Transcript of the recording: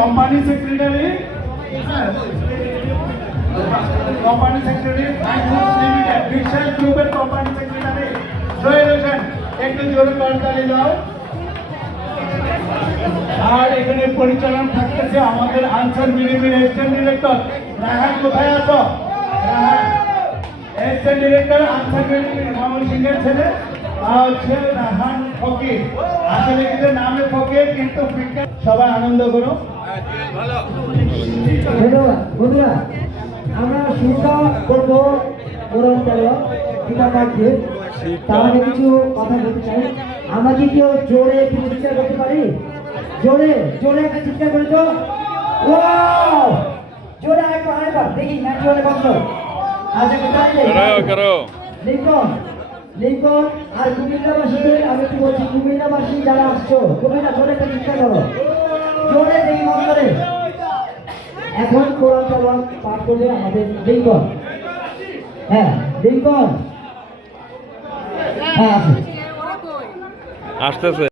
Company secretary limited বিশ্বাস গ্রুপের company secretary Sohel Hossain, একটু জোরে করতালি দাও। আর এখানে পরিচালনা থাকতেছে আমাদের আনসার মিলিমির অ্যাসিস্ট্যান্ট ডিরেক্টর রাহান। কোথায় আছো রাহান? অ্যাসিস্ট্যান্ট ডিরেক্টর আনসার মিলিমির মামুন সিংহের ছেলে হচ্ছে রাহান ফকির। আসলে কিন্তু নামে ফকির কিন্তু বিজ্ঞান। সবাই আনন্দ করো। ধন্যবাদ বন্ধুরা, আমরা শুরুটা করবো কোরআন তেলাওয়াত গীতা পাঠ দিয়ে। তাহলে কিছু কথা বলতে চাই। আমরা কি কেউ জোরে একটু চিৎকার করতে পারি? জোরে জোরে একটা চিৎকার করে তো। ওয়াও, জোরে আরেকবার দেখি না জোরে কত। আচ্ছা কোথায় করো লিঙ্কন লিঙ্কন আর কুমিল্লাবাসীদের আমি একটু বলছি, কুমিল্লাবাসী যারা আসছো কুমিল্লা জোরে একটা চিৎকার করো, জোরে দেখি মন করে। এখন কোরআন তেলাওয়াত পাঠ করবে আমাদের লিঙ্কন। হ্যাঁ লিঙ্কন, হ্যাঁ আছে আসতেছে।